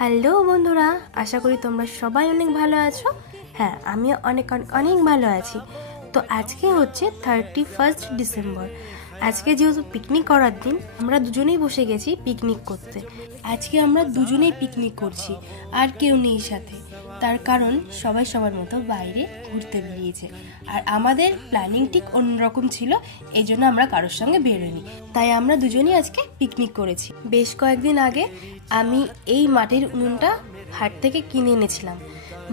Hello বন্ধুরা, আশা করি তোমরা সবাই অনেক ভালো আছো। হ্যাঁ, আমিও অনেক অনেক অনেক ভালো আছি। তো আজকে হচ্ছে 31 ডিসেম্বর। আজকে যেহেতু পিকনিক করার দিন, আমরা দুজনেই বসে গেছি পিকনিক করতে। আজকে আমরা দুজনেই পিকনিক করছি, আর কেউ নেই সাথে। তার কারণ সবাই সবার মতো বাইরে ঘুরতে বেরিয়েছে, আর আমাদের প্ল্যানিং ঠিক অন্যরকম ছিল। এই জন্য আমরা কারোর সঙ্গে বেরোইনি, তাই আমরা দুজনেই আজকে পিকনিক করেছি। বেশ কয়েকদিন আগে আমি এই মাটির উনুনটা হাট থেকে কিনে এনেছিলাম।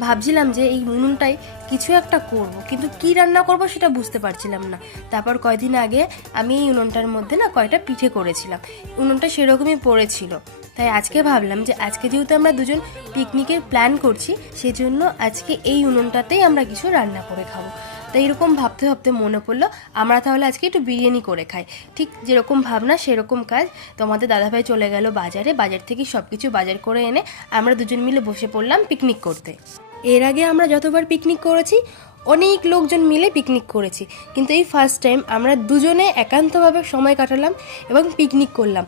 ভাবছিলাম যে এই উনুনটাই কিছু একটা করব, কিন্তু কি রান্না করব সেটা বুঝতে পারছিলাম না। তারপর কয়েকদিন আগে আমি এই উনুনটার মধ্যে কয়টা পিঠে করেছিলাম। উনুনটা সেরকমই পড়েছিল, তাই আজকে ভাবলাম যে আজকে যেহেতু আমরা দুজন পিকনিকের প্ল্যান করছি, সেজন্য আজকে এই উনুনটাতেই আমরা কিছু রান্না করে খাবো। তাই এরকম ভাবতে ভাবতে মনে পড়লো আমরা তাহলে আজকে একটু বিরিয়ানি করে খাই। ঠিক যেরকম ভাবনা সেরকম কাজ। তো আমাদের দাদাভাই চলে গেল বাজারে, বাজার থেকে সব কিছু বাজার করে এনে আমরা দুজন মিলে বসে পড়লাম পিকনিক করতে। এর আগে আমরা যতবার পিকনিক করেছি অনেক লোকজন মিলে পিকনিক করেছি, কিন্তু এই ফার্স্ট টাইম আমরা দুজনে একান্তভাবে সময় কাটালাম এবং পিকনিক করলাম।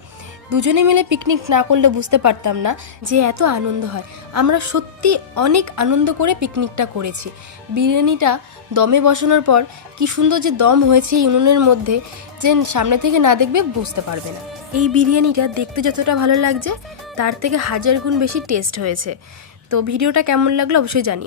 দুজনে মিলে পিকনিক না করলে বুঝতে পারতাম না যে এত আনন্দ হয়। আমরা সত্যি অনেক আনন্দ করে পিকনিকটা করেছি। বিরিয়ানিটা দমে বসানোর পর কি সুন্দর যে দম হয়েছে এই উনুনের মধ্যে, যে সামনে থেকে না দেখবে বুঝতে পারবে না। এই বিরিয়ানিটা দেখতে যতটা ভালো লাগছে, তার থেকে 1000 গুণ বেশি টেস্ট হয়েছে। তো ভিডিওটা কেমন লাগলো অবশ্যই জানিও।